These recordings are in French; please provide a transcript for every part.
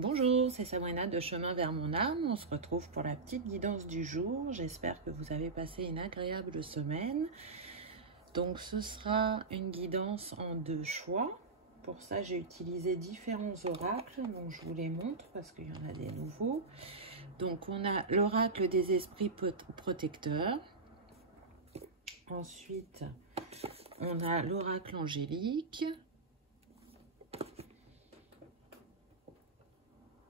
Bonjour, c'est Sabrina de Chemin vers mon âme. On se retrouve pour la petite guidance du jour. J'espère que vous avez passé une agréable semaine. Donc ce sera une guidance en deux choix. Pour ça, j'ai utilisé différents oracles. Donc je vous les montre parce qu'il y en a des nouveaux. Donc on a l'oracle des esprits protecteurs. Ensuite, on a l'oracle angélique.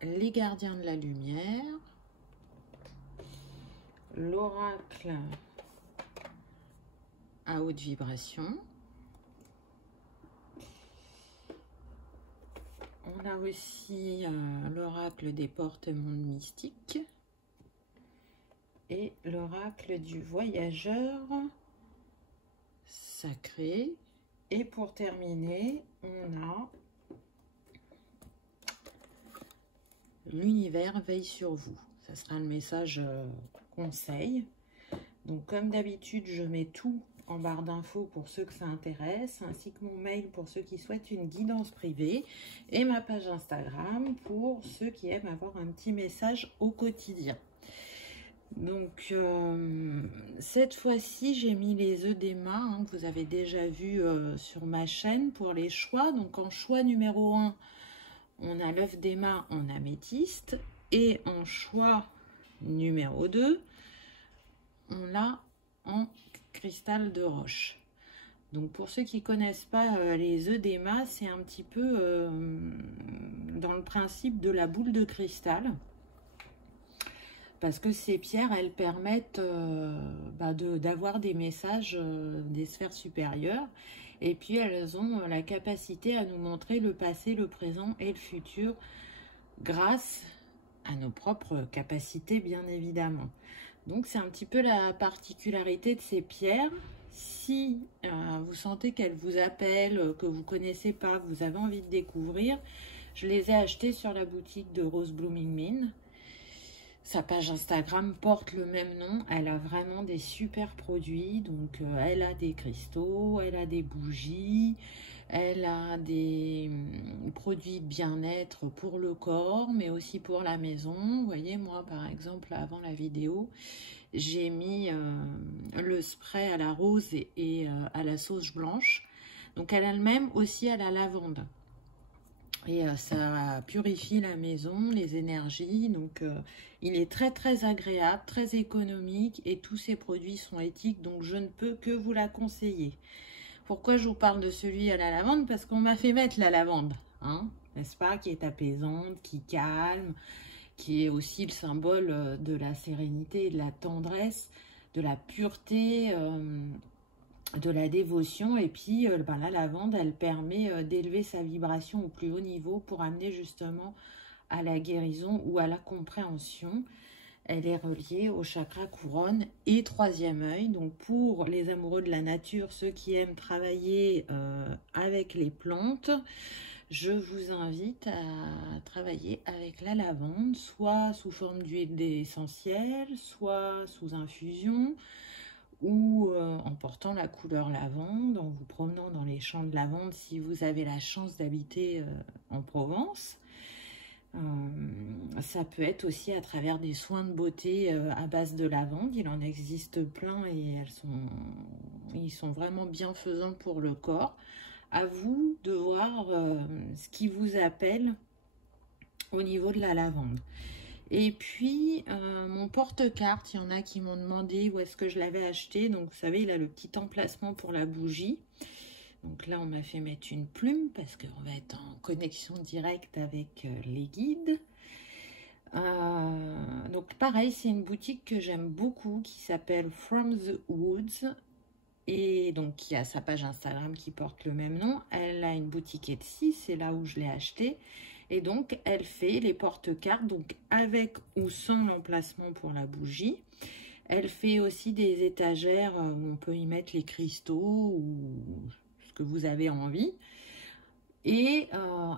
Les gardiens de la lumière, l'oracle à haute vibration, on a aussi l'oracle des portes mondes mystiques et l'oracle du voyageur sacré. Et pour terminer, on a l'univers veille sur vous. Ça sera le message conseil. Donc comme d'habitude, je mets tout en barre d'infos pour ceux que ça intéresse, ainsi que mon mail pour ceux qui souhaitent une guidance privée et ma page Instagram pour ceux qui aiment avoir un petit message au quotidien. Donc cette fois-ci, j'ai mis les œdémas que vous avez déjà vu sur ma chaîne pour les choix. Donc en choix numéro 1, on a l'œuf d'éma en améthyste et en choix numéro 2, on l'a en cristal de roche. Donc pour ceux qui ne connaissent pas les œufs d'éma, c'est un petit peu dans le principe de la boule de cristal. Parce que ces pierres, elles permettent d'avoir des messages des sphères supérieures. Et puis, elles ont la capacité à nous montrer le passé, le présent et le futur grâce à nos propres capacités, bien évidemment. Donc, c'est un petit peu la particularité de ces pierres. Si vous sentez qu'elles vous appellent, que vous ne connaissez pas, que vous avez envie de découvrir, je les ai achetées sur la boutique de Rose Blooming Mine. Sa page Instagram porte le même nom. Elle a vraiment des super produits. Donc, elle a des cristaux, elle a des bougies, elle a des produits bien-être pour le corps, mais aussi pour la maison. Vous voyez, moi, par exemple, avant la vidéo, j'ai mis le spray à la rose et à la sauge blanche. Donc, elle a le même aussi à la lavande. Et ça purifie la maison, les énergies. Donc, il est très, très agréable, très économique. Et tous ces produits sont éthiques. Donc, je ne peux que vous la conseiller. Pourquoi je vous parle de celui à la lavande? Parce qu'on m'a fait mettre la lavande, n'est-ce pas? Qui est apaisante, qui calme, qui est aussi le symbole de la sérénité, de la tendresse, de la pureté, de la dévotion. Et puis la lavande, elle permet d'élever sa vibration au plus haut niveau pour amener justement à la guérison ou à la compréhension. Elle est reliée au chakra couronne et troisième œil. Donc pour les amoureux de la nature, ceux qui aiment travailler avec les plantes, je vous invite à travailler avec la lavande, soit sous forme d'huile essentielle, soit sous infusion, ou en portant la couleur lavande, en vous promenant dans les champs de lavande si vous avez la chance d'habiter en Provence. Ça peut être aussi à travers des soins de beauté à base de lavande. Il en existe plein et ils sont vraiment bienfaisants pour le corps. À vous de voir ce qui vous appelle au niveau de la lavande. Et puis, mon porte-carte, il y en a qui m'ont demandé où est-ce que je l'avais acheté. Donc, vous savez, il a le petit emplacement pour la bougie. Donc là, on m'a fait mettre une plume parce qu'on va être en connexion directe avec les guides. Donc, pareil, c'est une boutique que j'aime beaucoup qui s'appelle From the Woods. Et donc, qui a sa page Instagram qui porte le même nom. Elle a une boutique Etsy, c'est là où je l'ai acheté. Et donc, elle fait les porte-cartes, donc avec ou sans l'emplacement pour la bougie. Elle fait aussi des étagères où on peut y mettre les cristaux ou ce que vous avez envie. Et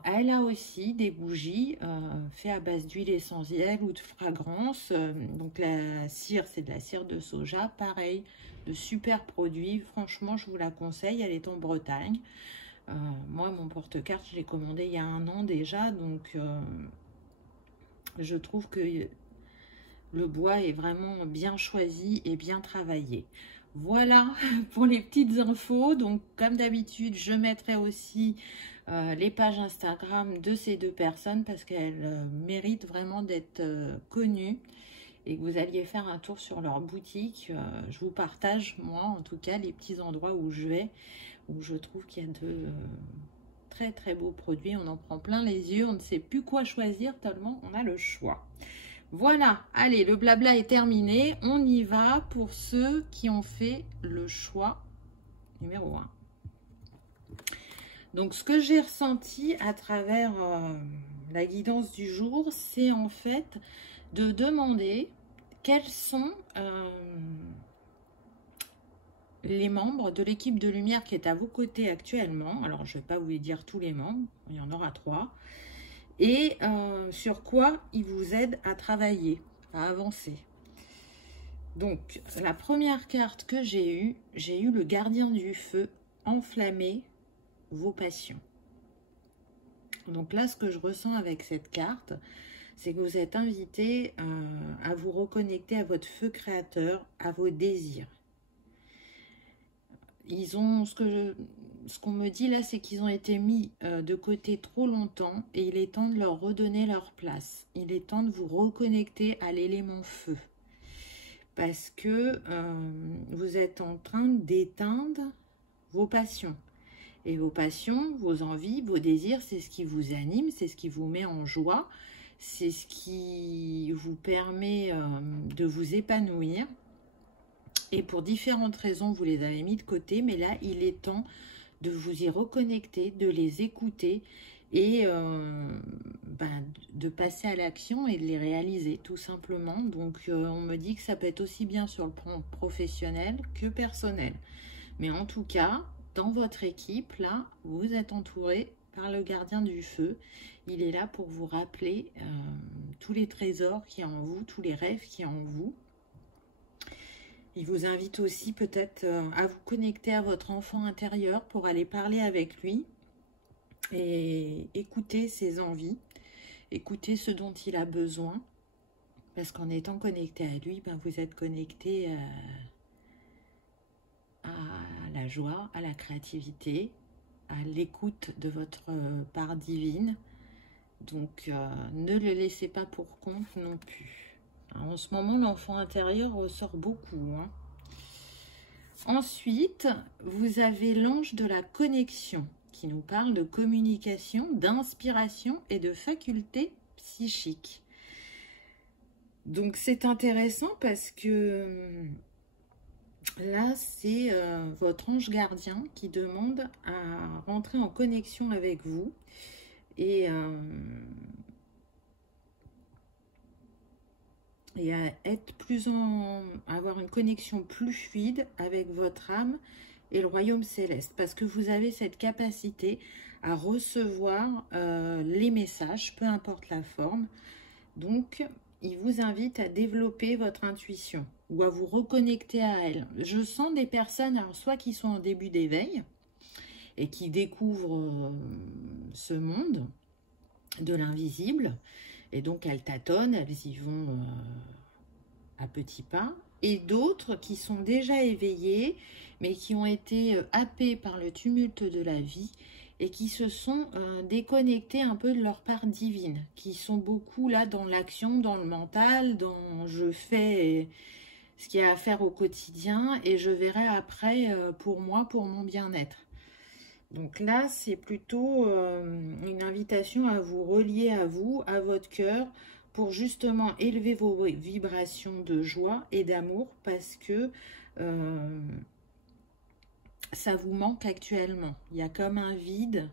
elle a aussi des bougies faites à base d'huile essentielle ou de fragrance. Donc, la cire, c'est de la cire de soja. Pareil, de super produits. Franchement, je vous la conseille. Elle est en Bretagne. Moi, mon porte-carte, je l'ai commandé il y a 1 an déjà, donc Je trouve que le bois est vraiment bien choisi et bien travaillé. Voilà pour les petites infos. Donc, comme d'habitude, je mettrai aussi les pages Instagram de ces deux personnes parce qu'elles méritent vraiment d'être connues et que vous alliez faire un tour sur leur boutique. Je vous partage, moi, en tout cas, les petits endroits où je vais, où je trouve qu'il y a de très, très beaux produits. On en prend plein les yeux. On ne sait plus quoi choisir tellement on a le choix. Voilà, allez, le blabla est terminé. On y va pour ceux qui ont fait le choix numéro 1. Donc, ce que j'ai ressenti à travers la guidance du jour, c'est en fait de demander quels sont les membres de l'équipe de lumière qui est à vos côtés actuellement. Alors, je ne vais pas vous dire tous les membres, il y en aura 3. Et sur quoi ils vous aident à travailler, à avancer. Donc, la première carte que j'ai eue le gardien du feu, enflammer vos passions. Donc là, ce que je ressens avec cette carte, c'est que vous êtes invité à vous reconnecter à votre feu créateur, à vos désirs. Ils ont, ce qu'on me dit là, c'est qu'ils ont été mis de côté trop longtemps et il est temps de leur redonner leur place. Il est temps de vous reconnecter à l'élément feu. Parce que vous êtes en train d'éteindre vos passions. Et vos passions, vos envies, vos désirs, c'est ce qui vous anime, c'est ce qui vous met en joie, c'est ce qui vous permet de vous épanouir. Et pour différentes raisons, vous les avez mis de côté, mais là, il est temps de vous y reconnecter, de les écouter et de passer à l'action et de les réaliser, tout simplement. Donc, on me dit que ça peut être aussi bien sur le plan professionnel que personnel. Mais en tout cas, dans votre équipe, là, vous êtes entouré par le gardien du feu. Il est là pour vous rappeler tous les trésors qu'il y a en vous, tous les rêves qu'il y a en vous. Il vous invite aussi peut-être à vous connecter à votre enfant intérieur pour aller parler avec lui et écouter ses envies, écouter ce dont il a besoin. Parce qu'en étant connecté à lui, vous êtes connecté à la joie, à la créativité, à l'écoute de votre part divine. Donc, ne le laissez pas pour compte non plus. En ce moment, l'enfant intérieur ressort beaucoup. Ensuite, vous avez l'ange de la connexion qui nous parle de communication, d'inspiration et de facultés psychiques. Donc, c'est intéressant parce que là, c'est votre ange gardien qui demande à rentrer en connexion avec vous et à être avoir une connexion plus fluide avec votre âme et le royaume céleste, parce que vous avez cette capacité à recevoir les messages, peu importe la forme. Donc, il vous invite à développer votre intuition ou à vous reconnecter à elle. Je sens des personnes, alors soit qui sont en début d'éveil et qui découvrent ce monde de l'invisible, et donc elles tâtonnent, elles y vont à petits pas, et d'autres qui sont déjà éveillées, mais qui ont été happées par le tumulte de la vie et qui se sont déconnectés un peu de leur part divine, qui sont beaucoup là dans l'action, dans le mental, dans je fais ce qu'il y a à faire au quotidien et je verrai après pour moi, pour mon bien-être. Donc là, c'est plutôt une invitation à vous relier à vous, à votre cœur, pour justement élever vos vibrations de joie et d'amour, parce que ça vous manque actuellement. Il y a comme un vide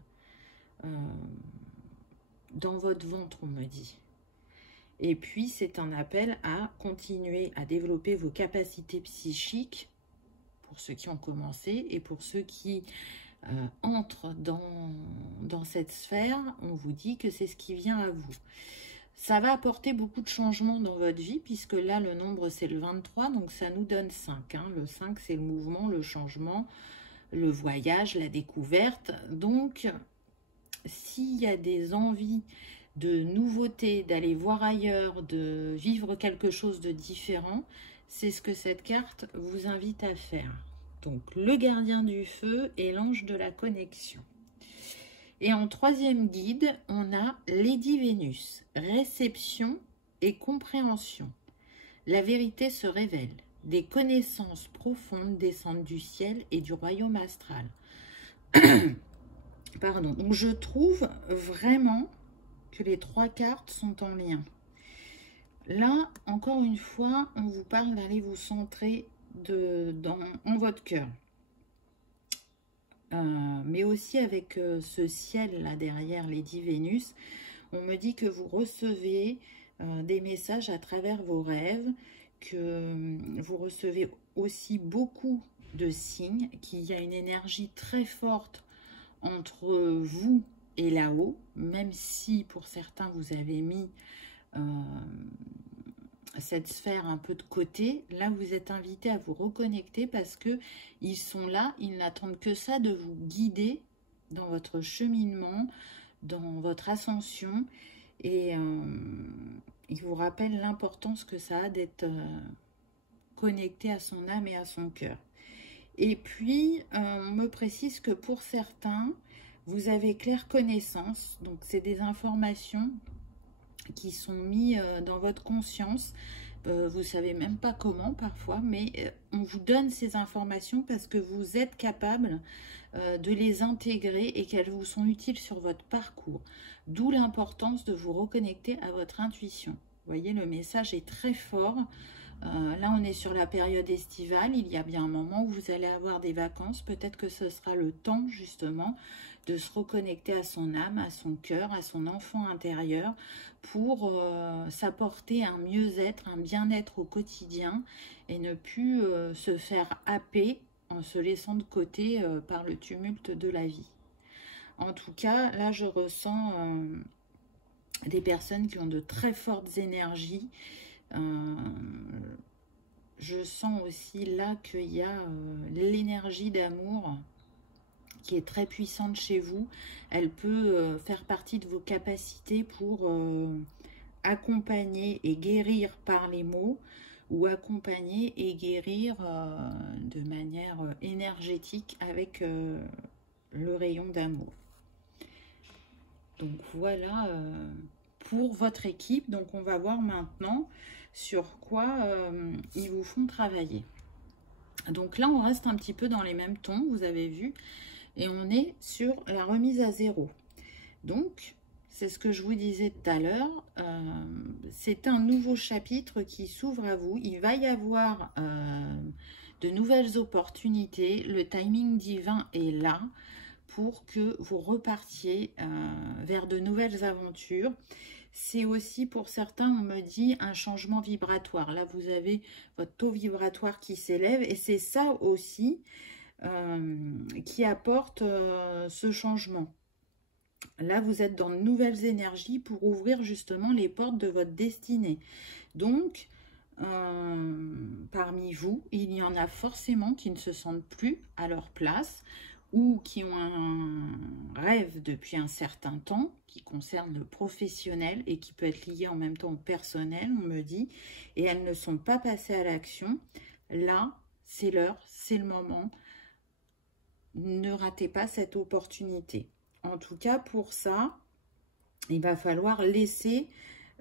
dans votre ventre, on me dit. Et puis, c'est un appel à continuer à développer vos capacités psychiques, pour ceux qui ont commencé, et pour ceux qui entrent dans cette sphère, on vous dit que c'est ce qui vient à vous. Ça va apporter beaucoup de changements dans votre vie, puisque là, le nombre, c'est le 23, donc ça nous donne 5. Le 5, c'est le mouvement, le changement, le voyage, la découverte. Donc, s'il y a des envies de nouveautés, d'aller voir ailleurs, de vivre quelque chose de différent, c'est ce que cette carte vous invite à faire. Donc le gardien du feu et l'ange de la connexion. Et en troisième guide, on a Lady Vénus, réception et compréhension. La vérité se révèle. Des connaissances profondes descendent du ciel et du royaume astral. Pardon. Donc je trouve vraiment que les trois cartes sont en lien. Là, encore une fois, on vous parle d'aller vous centrer en votre cœur. Mais aussi avec ce ciel là derrière Lady Vénus, on me dit que vous recevez des messages à travers vos rêves, que vous recevez aussi beaucoup de signes, qu'il y a une énergie très forte entre vous et là-haut, même si pour certains vous avez mis cette sphère un peu de côté. Là vous êtes invité à vous reconnecter parce que ils sont là, ils n'attendent que ça, de vous guider dans votre cheminement, dans votre ascension, et ils vous rappellent l'importance que ça a d'être connecté à son âme et à son cœur. Et puis on me précise que pour certains vous avez claire connaissance, donc c'est des informations qui sont mis dans votre conscience. Vous savez même pas comment parfois, mais on vous donne ces informations parce que vous êtes capable de les intégrer et qu'elles vous sont utiles sur votre parcours. D'où l'importance de vous reconnecter à votre intuition. Vous voyez, le message est très fort. Là, on est sur la période estivale. Il y a bien un moment où vous allez avoir des vacances. Peut-être que ce sera le temps, justement, de se reconnecter à son âme, à son cœur, à son enfant intérieur pour s'apporter un mieux-être, un bien-être au quotidien et ne plus se faire happer en se laissant de côté par le tumulte de la vie. En tout cas, là, je ressens des personnes qui ont de très fortes énergies. Je sens aussi là qu'il y a l'énergie d'amour qui est très puissante chez vous. Elle peut faire partie de vos capacités pour accompagner et guérir par les mots, ou accompagner et guérir de manière énergétique avec le rayon d'amour. Donc voilà pour votre équipe. Donc on va voir maintenant sur quoi ils vous font travailler. Donc là, on reste un petit peu dans les mêmes tons, vous avez vu, et on est sur la remise à zéro. Donc, c'est ce que je vous disais tout à l'heure, c'est un nouveau chapitre qui s'ouvre à vous. Il va y avoir de nouvelles opportunités. Le timing divin est là pour que vous repartiez vers de nouvelles aventures. C'est aussi pour certains, on me dit, un changement vibratoire. Là, vous avez votre taux vibratoire qui s'élève et c'est ça aussi qui apporte ce changement. Là, vous êtes dans de nouvelles énergies pour ouvrir justement les portes de votre destinée. Donc, parmi vous, il y en a forcément qui ne se sentent plus à leur place ou qui ont un rêve depuis un certain temps qui concerne le professionnel et qui peut être lié en même temps au personnel, on me dit, et elles ne sont pas passées à l'action. Là, c'est l'heure, c'est le moment. Ne ratez pas cette opportunité. En tout cas, pour ça, il va falloir laisser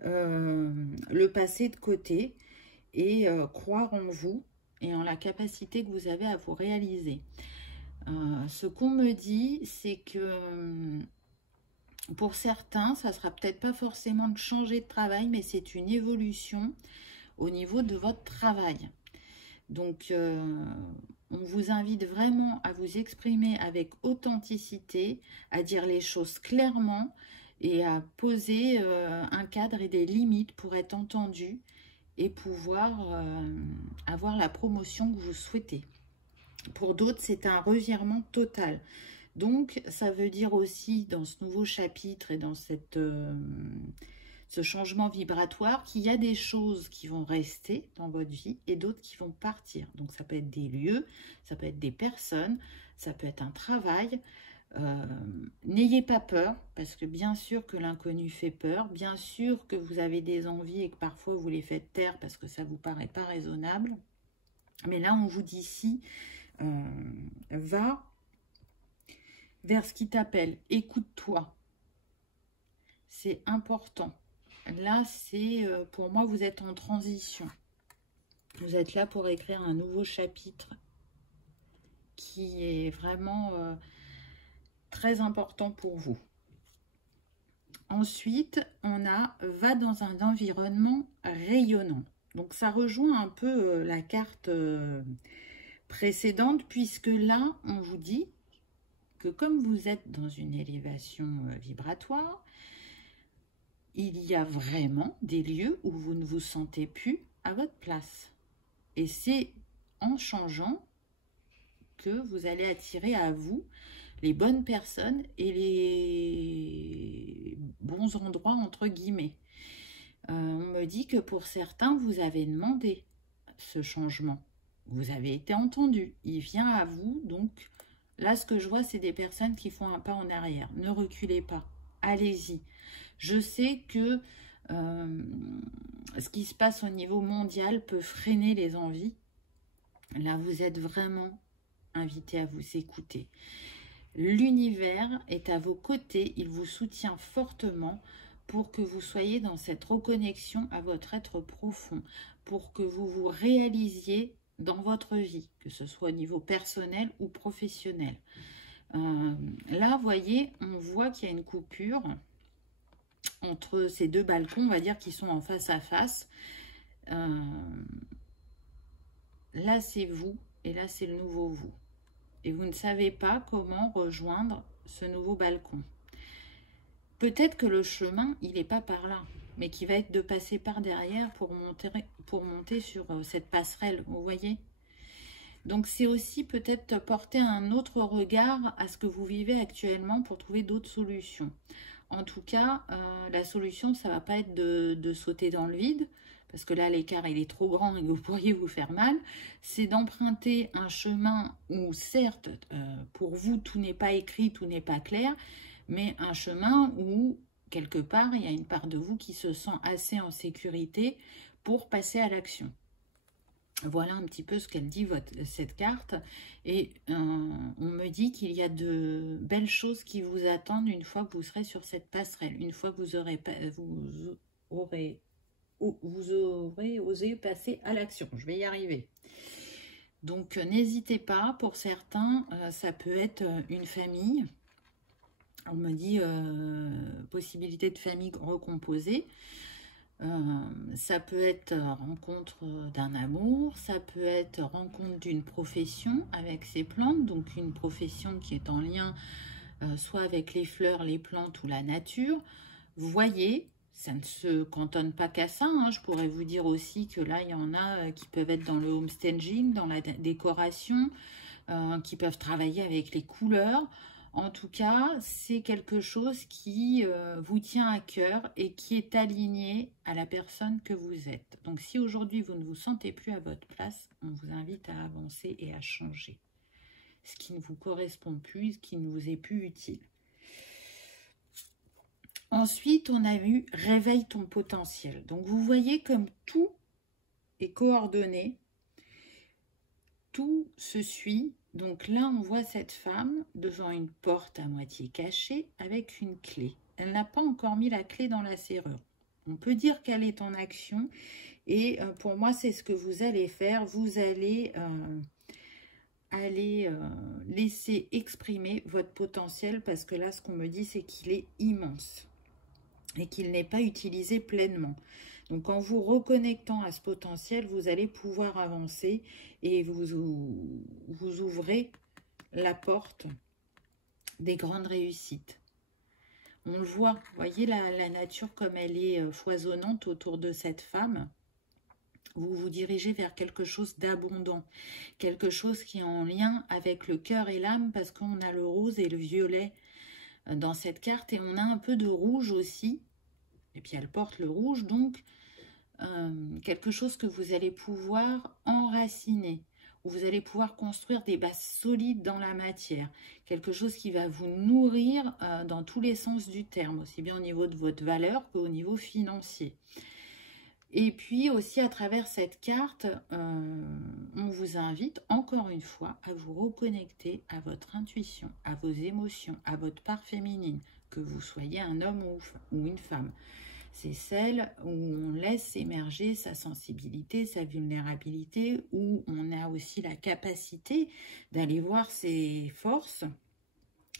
le passé de côté et croire en vous et en la capacité que vous avez à vous réaliser. Ce qu'on me dit, c'est que pour certains, ça sera peut-être pas forcément de changer de travail, mais c'est une évolution au niveau de votre travail. Donc, on vous invite vraiment à vous exprimer avec authenticité, à dire les choses clairement et à poser un cadre et des limites pour être entendu et pouvoir avoir la promotion que vous souhaitez. Pour d'autres, c'est un revirement total. Donc, ça veut dire aussi dans ce nouveau chapitre et dans ce changement vibratoire qu'il y a des choses qui vont rester dans votre vie et d'autres qui vont partir. Donc, ça peut être des lieux, ça peut être des personnes, ça peut être un travail. N'ayez pas peur, parce que bien sûr que l'inconnu fait peur, bien sûr que vous avez des envies et que parfois vous les faites taire parce que ça ne vous paraît pas raisonnable. Mais là, on vous dit si, va vers ce qui t'appelle, écoute-toi. C'est important. Là, c'est pour moi, vous êtes en transition. Vous êtes là pour écrire un nouveau chapitre qui est vraiment très important pour vous. Ensuite, on a va dans un environnement rayonnant. Donc, ça rejoint un peu la carte précédente, puisque là, on vous dit que comme vous êtes dans une élévation vibratoire, il y a vraiment des lieux où vous ne vous sentez plus à votre place. Et c'est en changeant que vous allez attirer à vous les bonnes personnes et les bons endroits, entre guillemets. On me dit que pour certains, vous avez demandé ce changement. Vous avez été entendu. Il vient à vous. Donc, là, ce que je vois, c'est des personnes qui font un pas en arrière. Ne reculez pas. Allez-y. Je sais que ce qui se passe au niveau mondial peut freiner les envies. Là, vous êtes vraiment invité à vous écouter. L'univers est à vos côtés. Il vous soutient fortement pour que vous soyez dans cette reconnexion à votre être profond, pour que vous vous réalisiez dans votre vie, que ce soit au niveau personnel ou professionnel. Là, vous voyez, on voit qu'il y a une coupure entre ces deux balcons, on va dire, qui sont en face à face. Là, c'est vous et là, c'est le nouveau vous. Et vous ne savez pas comment rejoindre ce nouveau balcon. Peut-être que le chemin, il n'est pas par là, mais qui va être de passer par derrière pour monter sur cette passerelle, vous voyez. Donc, c'est aussi peut-être porter un autre regard à ce que vous vivez actuellement pour trouver d'autres solutions. En tout cas, la solution, ça ne va pas être de sauter dans le vide, parce que là, l'écart, il est trop grand et vous pourriez vous faire mal. C'est d'emprunter un chemin où, certes, pour vous, tout n'est pas écrit, tout n'est pas clair, mais un chemin où, quelque part, il y a une part de vous qui se sent assez en sécurité pour passer à l'action. Voilà un petit peu ce qu'elle dit, cette carte. Et on me dit qu'il y a de belles choses qui vous attendent une fois que vous serez sur cette passerelle. Une fois que vous aurez osé passer à l'action. Je vais y arriver. Donc, n'hésitez pas. Pour certains, ça peut être une famille. On me dit possibilité de famille recomposée. Ça peut être rencontre d'un amour, ça peut être rencontre d'une profession avec ces plantes, donc une profession qui est en lien soit avec les fleurs, les plantes ou la nature. Vous voyez, ça ne se cantonne pas qu'à ça, hein. Je pourrais vous dire aussi que là, il y en a qui peuvent être dans le homestaging, dans la décoration, qui peuvent travailler avec les couleurs. En tout cas, c'est quelque chose qui vous tient à cœur et qui est aligné à la personne que vous êtes. Donc, si aujourd'hui, vous ne vous sentez plus à votre place, on vous invite à avancer et à changer ce qui ne vous correspond plus, ce qui ne vous est plus utile. Ensuite, on a eu « Réveille ton potentiel ». Donc, vous voyez comme tout est coordonné, tout se suit. Donc là, on voit cette femme devant une porte à moitié cachée avec une clé. Elle n'a pas encore mis la clé dans la serrure. On peut dire qu'elle est en action et pour moi, c'est ce que vous allez faire. Vous allez laisser exprimer votre potentiel parce que là, ce qu'on me dit, c'est qu'il est immense et qu'il n'est pas utilisé pleinement. Donc, en vous reconnectant à ce potentiel, vous allez pouvoir avancer et vous ouvrez la porte des grandes réussites. On le voit, vous voyez la nature comme elle est foisonnante autour de cette femme. Vous vous dirigez vers quelque chose d'abondant, quelque chose qui est en lien avec le cœur et l'âme parce qu'on a le rose et le violet dans cette carte et on a un peu de rouge aussi. Et puis elle porte le rouge, donc quelque chose que vous allez pouvoir enraciner, où vous allez pouvoir construire des bases solides dans la matière. Quelque chose qui va vous nourrir dans tous les sens du terme, aussi bien au niveau de votre valeur qu'au niveau financier. Et puis aussi à travers cette carte, on vous invite encore une fois à vous reconnecter à votre intuition, à vos émotions, à votre part féminine, que vous soyez un homme ou une femme. C'est celle où on laisse émerger sa sensibilité, sa vulnérabilité, où on a aussi la capacité d'aller voir ses forces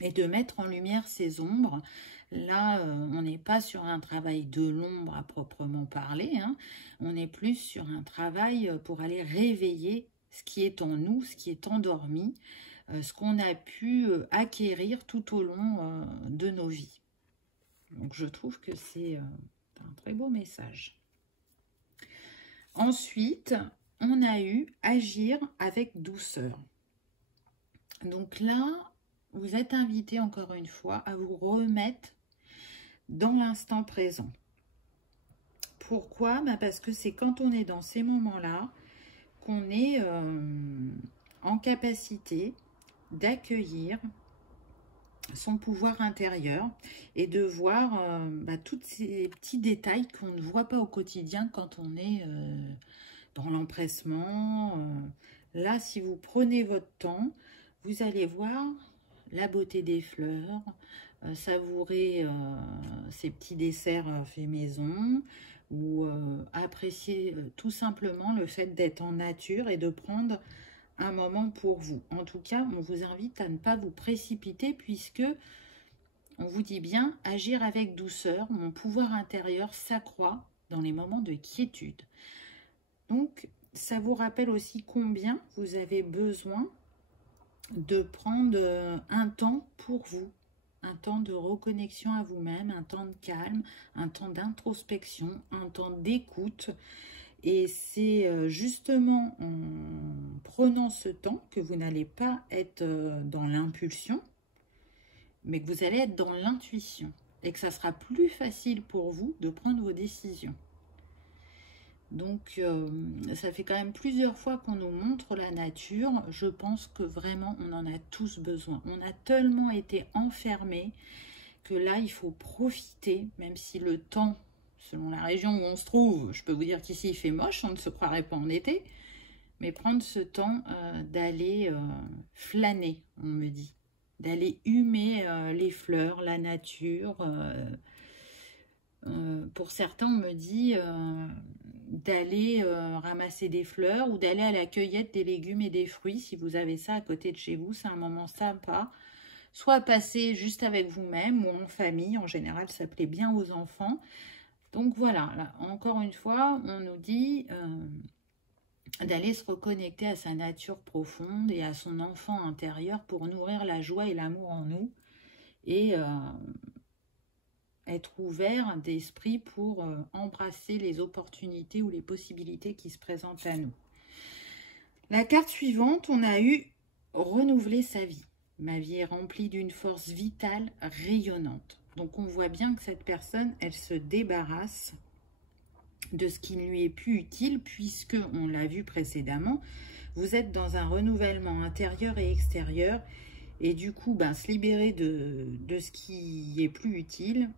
et de mettre en lumière ses ombres. Là, on n'est pas sur un travail de l'ombre à proprement parler, hein. On est plus sur un travail pour aller réveiller ce qui est en nous, ce qui est endormi, ce qu'on a pu acquérir tout au long de nos vies. Donc, je trouve que c'est un très beau message. Ensuite, on a eu agir avec douceur. Donc là, vous êtes invité encore une fois à vous remettre dans l'instant présent. Pourquoi? Parce que c'est quand on est dans ces moments-là qu'on est en capacité d'accueillir son pouvoir intérieur et de voir tous ces petits détails qu'on ne voit pas au quotidien quand on est dans l'empressement. Là, si vous prenez votre temps, vous allez voir la beauté des fleurs, savourer ces petits desserts faits maison, ou apprécier tout simplement le fait d'être en nature et de prendre un moment pour vous. En tout cas, on vous invite à ne pas vous précipiter puisque on vous dit bien agir avec douceur. Mon pouvoir intérieur s'accroît dans les moments de quiétude. Donc, ça vous rappelle aussi combien vous avez besoin de prendre un temps pour vous, un temps de reconnexion à vous-même, un temps de calme, un temps d'introspection, un temps d'écoute. Et c'est justement en prenant ce temps que vous n'allez pas être dans l'impulsion, mais que vous allez être dans l'intuition. Et que ça sera plus facile pour vous de prendre vos décisions. Donc, ça fait quand même plusieurs fois qu'on nous montre la nature. Je pense que vraiment, on en a tous besoin. On a tellement été enfermés que là, il faut profiter, même si le temps, selon la région où on se trouve, je peux vous dire qu'ici, il fait moche, on ne se croirait pas en été, mais prendre ce temps d'aller flâner, on me dit, d'aller humer les fleurs, la nature. Pour certains, on me dit d'aller ramasser des fleurs ou d'aller à la cueillette des légumes et des fruits. Si vous avez ça à côté de chez vous, c'est un moment sympa. Soit passer juste avec vous-même ou en famille. En général, ça plaît bien aux enfants. Donc voilà, là, encore une fois, on nous dit d'aller se reconnecter à sa nature profonde et à son enfant intérieur pour nourrir la joie et l'amour en nous. Et être ouvert d'esprit pour embrasser les opportunités ou les possibilités qui se présentent à nous. La carte suivante, on a eu renouveler sa vie. Ma vie est remplie d'une force vitale rayonnante. Donc on voit bien que cette personne, elle se débarrasse de ce qui ne lui est plus utile puisque, on l'a vu précédemment, vous êtes dans un renouvellement intérieur et extérieur et du coup, se libérer de ce qui est plus utile,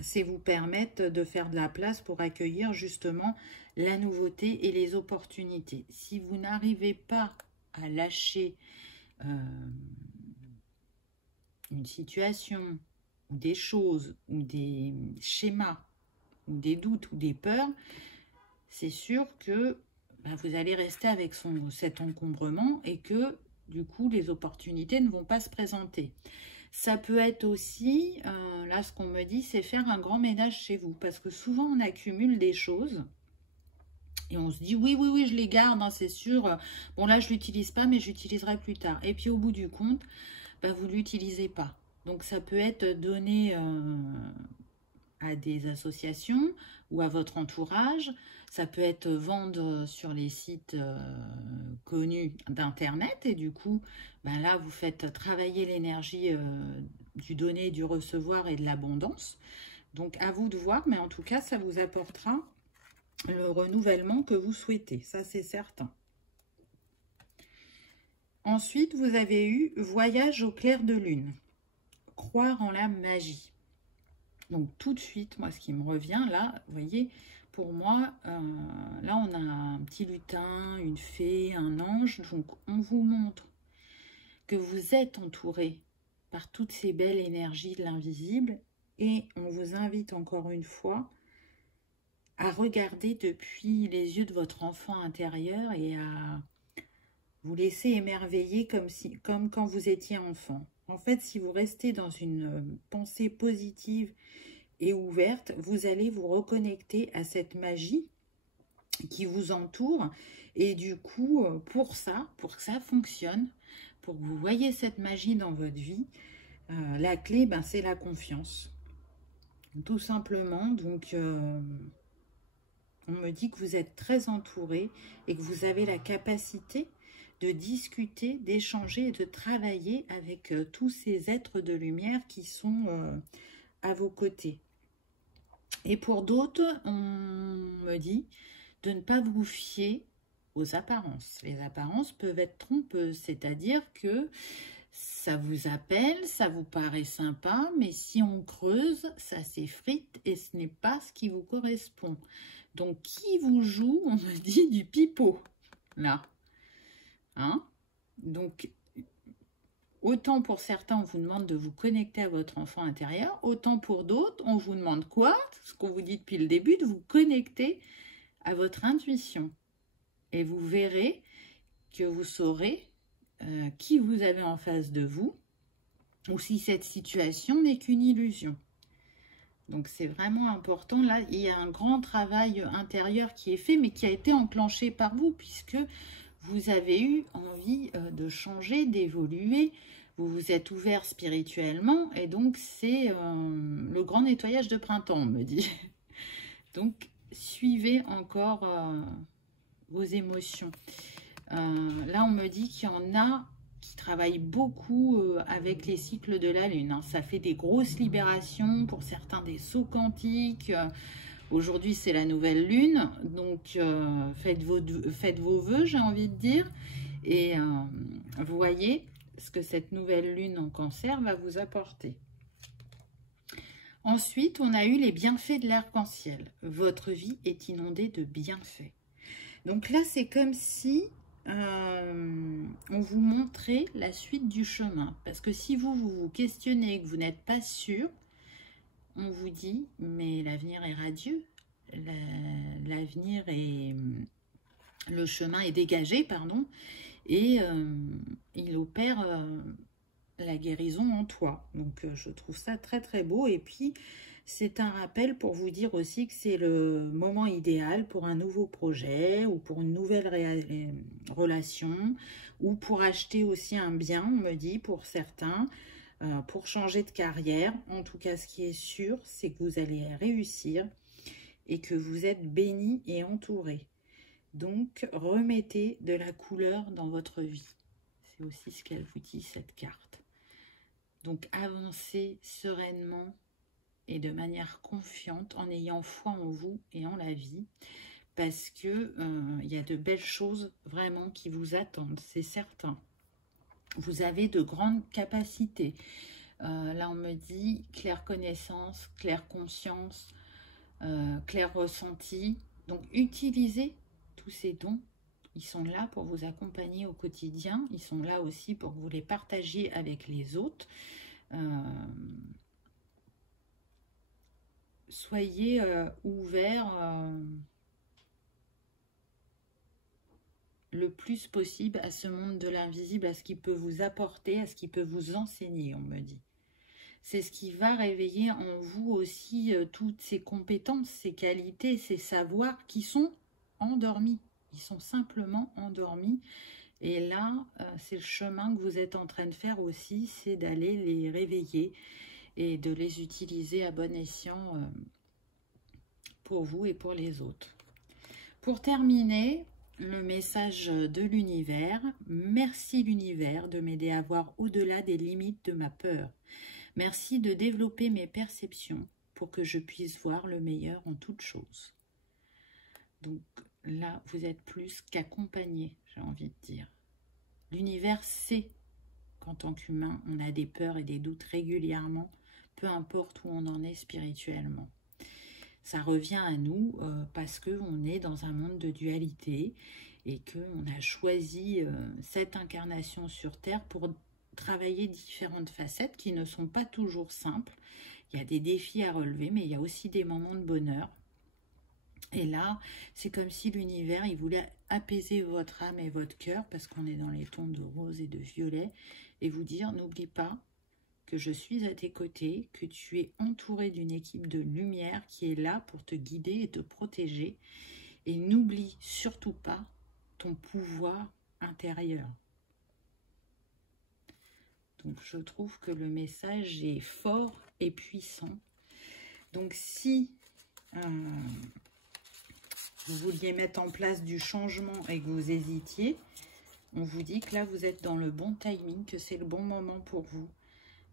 c'est vous permettre de faire de la place pour accueillir justement la nouveauté et les opportunités. Si vous n'arrivez pas à lâcher une situation, ou des choses, ou des schémas, ou des doutes, ou des peurs, c'est sûr que vous allez rester avec cet encombrement et que du coup les opportunités ne vont pas se présenter. Ça peut être aussi, là ce qu'on me dit, c'est faire un grand ménage chez vous. Parce que souvent on accumule des choses et on se dit oui, je les garde, hein, c'est sûr. Bon là je ne l'utilise pas mais j'utiliserai plus tard. Et puis au bout du compte, vous ne l'utilisez pas. Donc ça peut être donné à des associations ou à votre entourage. Ça peut être vendre sur les sites connus d'internet et du coup, là, vous faites travailler l'énergie du donner, du recevoir et de l'abondance. Donc, à vous de voir, mais en tout cas, ça vous apportera le renouvellement que vous souhaitez. Ça, c'est certain. Ensuite, vous avez eu voyage au clair de lune. Croire en la magie. Donc tout de suite, moi, ce qui me revient là, vous voyez, pour moi, là, on a un petit lutin, une fée, un ange. Donc on vous montre que vous êtes entouré par toutes ces belles énergies de l'invisible. Et on vous invite encore une fois à regarder depuis les yeux de votre enfant intérieur et à vous laisser émerveiller comme quand vous étiez enfant. En fait, si vous restez dans une pensée positive et ouverte, vous allez vous reconnecter à cette magie qui vous entoure. Et du coup, pour que ça fonctionne, pour que vous voyez cette magie dans votre vie, la clé, c'est la confiance. Tout simplement, donc... on me dit que vous êtes très entouré et que vous avez la capacité de discuter, d'échanger et de travailler avec tous ces êtres de lumière qui sont à vos côtés. Et pour d'autres, on me dit de ne pas vous fier aux apparences. Les apparences peuvent être trompeuses, c'est-à-dire que ça vous appelle, ça vous paraît sympa, mais si on creuse, ça s'effrite et ce n'est pas ce qui vous correspond. Donc, qui vous joue, on me dit, du pipeau, là. Hein? Donc, autant pour certains, on vous demande de vous connecter à votre enfant intérieur, autant pour d'autres, on vous demande quoi? Ce qu'on vous dit depuis le début, de vous connecter à votre intuition. Et vous verrez que vous saurez qui vous avez en face de vous, ou si cette situation n'est qu'une illusion. Donc c'est vraiment important. Là, il y a un grand travail intérieur qui est fait, mais qui a été enclenché par vous, puisque vous avez eu envie de changer, d'évoluer. Vous vous êtes ouvert spirituellement, et donc c'est le grand nettoyage de printemps, on me dit. Donc suivez encore vos émotions. Là, on me dit qu'il y en a qui travaillent beaucoup avec les cycles de la Lune. Hein. Ça fait des grosses libérations, pour certains des sauts quantiques. Aujourd'hui, c'est la nouvelle Lune, donc faites vos vœux, j'ai envie de dire. Et vous voyez ce que cette nouvelle Lune en Cancer va vous apporter. Ensuite, on a eu les bienfaits de l'arc-en-ciel. Votre vie est inondée de bienfaits. Donc là, c'est comme si on vous montrait la suite du chemin. Parce que si vous questionnez, que vous n'êtes pas sûr, on vous dit, mais l'avenir est radieux. L'avenir est... Le chemin est dégagé, pardon. Et il opère la guérison en toi. Donc, je trouve ça très, très beau. Et puis... c'est un rappel pour vous dire aussi que c'est le moment idéal pour un nouveau projet ou pour une nouvelle relation ou pour acheter aussi un bien, on me dit, pour certains, pour changer de carrière. En tout cas, ce qui est sûr, c'est que vous allez réussir et que vous êtes béni et entouré. Donc, remettez de la couleur dans votre vie. C'est aussi ce qu'elle vous dit, cette carte. Donc, avancez sereinement et de manière confiante, en ayant foi en vous et en la vie, parce que y a de belles choses vraiment qui vous attendent, c'est certain. Vous avez de grandes capacités. Là, on me dit claire connaissance, claire conscience, clair ressenti. Donc, utilisez tous ces dons. Ils sont là pour vous accompagner au quotidien. Ils sont là aussi pour que vous les partagiez avec les autres. Soyez ouverts le plus possible à ce monde de l'invisible, à ce qu'il peut vous apporter, à ce qu'il peut vous enseigner, on me dit. C'est ce qui va réveiller en vous aussi toutes ces compétences, ces qualités, ces savoirs qui sont endormis. Ils sont simplement endormis. Et là, c'est le chemin que vous êtes en train de faire aussi, c'est d'aller les réveiller et de les utiliser à bon escient pour vous et pour les autres. Pour terminer, le message de l'univers. Merci l'univers de m'aider à voir au-delà des limites de ma peur. Merci de développer mes perceptions pour que je puisse voir le meilleur en toutes choses. Donc là, vous êtes plus qu'accompagné, j'ai envie de dire. L'univers sait qu'en tant qu'humain, on a des peurs et des doutes régulièrement, peu importe où on en est spirituellement. Ça revient à nous parce qu'on est dans un monde de dualité et qu'on a choisi cette incarnation sur Terre pour travailler différentes facettes qui ne sont pas toujours simples. Il y a des défis à relever, mais il y a aussi des moments de bonheur. Et là, c'est comme si l'univers, il voulait apaiser votre âme et votre cœur, parce qu'on est dans les tons de rose et de violet, et vous dire, n'oublie pas que je suis à tes côtés, que tu es entouré d'une équipe de lumière qui est là pour te guider et te protéger. Et n'oublie surtout pas ton pouvoir intérieur. Donc, je trouve que le message est fort et puissant. Donc, si vous vouliez mettre en place du changement et que vous hésitiez, on vous dit que là, vous êtes dans le bon timing, que c'est le bon moment pour vous.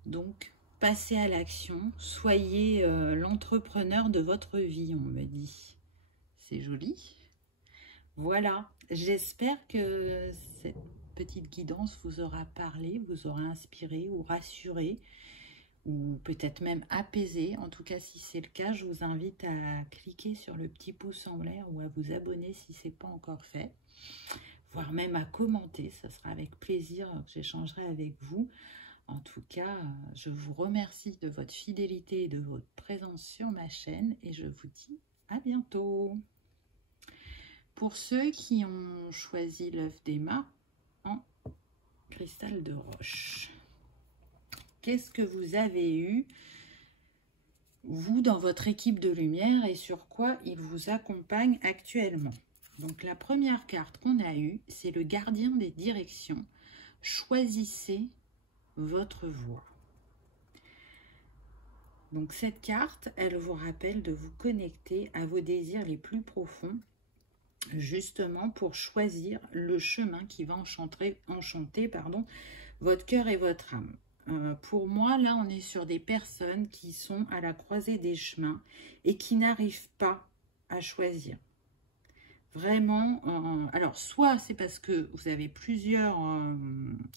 Donc, passez à l'action, soyez l'entrepreneur de votre vie, on me dit. C'est joli. Voilà, j'espère que cette petite guidance vous aura parlé, vous aura inspiré ou rassuré, ou peut-être même apaisé. En tout cas, si c'est le cas, je vous invite à cliquer sur le petit pouce en l'air ou à vous abonner si ce n'est pas encore fait, voire même à commenter. Ça sera avec plaisir que j'échangerai avec vous. En tout cas, je vous remercie de votre fidélité et de votre présence sur ma chaîne et je vous dis à bientôt. Pour ceux qui ont choisi l'œuf d'Emma en cristal de roche, qu'est-ce que vous avez eu, vous, dans votre équipe de lumière et sur quoi il vous accompagne actuellement? Donc, la première carte qu'on a eue, c'est le gardien des directions. Choisissez votre voie. Donc, cette carte, elle vous rappelle de vous connecter à vos désirs les plus profonds, justement pour choisir le chemin qui va enchanter votre cœur et votre âme. Pour moi, là, on est sur des personnes qui sont à la croisée des chemins et qui n'arrivent pas à choisir. Vraiment, alors soit c'est parce que vous avez plusieurs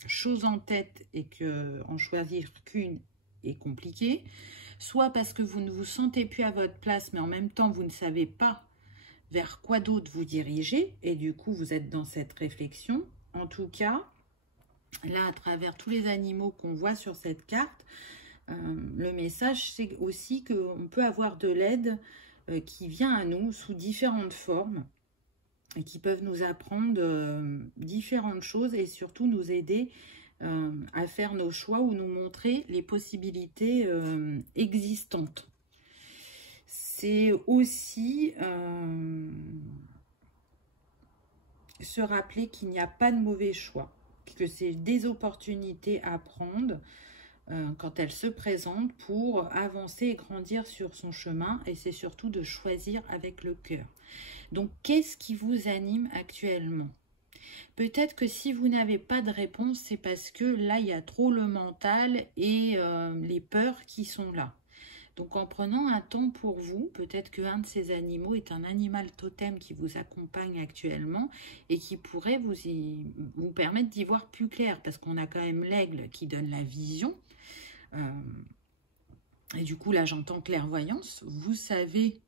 choses en tête et que en choisir qu'une est compliqué, soit parce que vous ne vous sentez plus à votre place, mais en même temps, vous ne savez pas vers quoi d'autre vous diriger, et du coup, vous êtes dans cette réflexion. En tout cas, là, à travers tous les animaux qu'on voit sur cette carte, le message, c'est aussi qu'on peut avoir de l'aide qui vient à nous sous différentes formes et qui peuvent nous apprendre différentes choses et surtout nous aider à faire nos choix ou nous montrer les possibilités existantes. C'est aussi se rappeler qu'il n'y a pas de mauvais choix, que c'est des opportunités à prendre quand elles se présentent pour avancer et grandir sur son chemin, et c'est surtout de choisir avec le cœur. Donc, qu'est-ce qui vous anime actuellement? Peut-être que si vous n'avez pas de réponse, c'est parce que là, il y a trop le mental et les peurs qui sont là. Donc, en prenant un temps pour vous, peut-être qu'un de ces animaux est un animal totem qui vous accompagne actuellement et qui pourrait vous permettre d'y voir plus clair, parce qu'on a quand même l'aigle qui donne la vision. Et du coup, là, j'entends clairvoyance. Vous savez,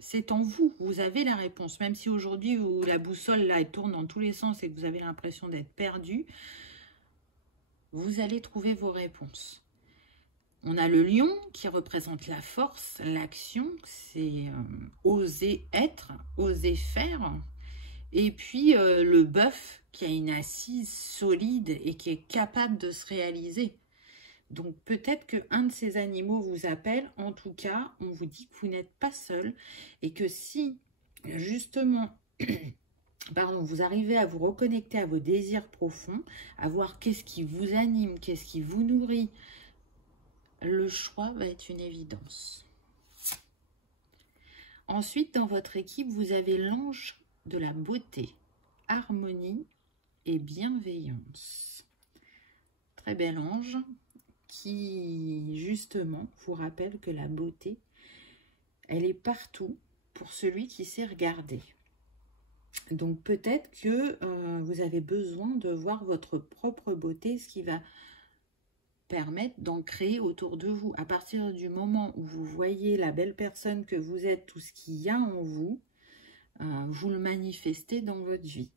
c'est en vous. Vous avez la réponse. Même si aujourd'hui, la boussole, là, elle tourne dans tous les sens et que vous avez l'impression d'être perdu, vous allez trouver vos réponses. On a le lion qui représente la force, l'action, c'est oser être, oser faire. Et puis le bœuf qui a une assise solide et qui est capable de se réaliser. Donc peut-être qu'un de ces animaux vous appelle. En tout cas, on vous dit que vous n'êtes pas seul et que si justement pardon, vous arrivez à vous reconnecter à vos désirs profonds, à voir qu'est-ce qui vous anime, qu'est-ce qui vous nourrit, le choix va être une évidence. Ensuite, dans votre équipe, vous avez l'ange de la beauté, harmonie et bienveillance. Très bel ange qui, justement, vous rappelle que la beauté, elle est partout pour celui qui sait regarder. Donc peut-être que vous avez besoin de voir votre propre beauté, ce qui va permettre d'en créer autour de vous. À partir du moment où vous voyez la belle personne que vous êtes, tout ce qu'il y a en vous, vous le manifestez dans votre vie.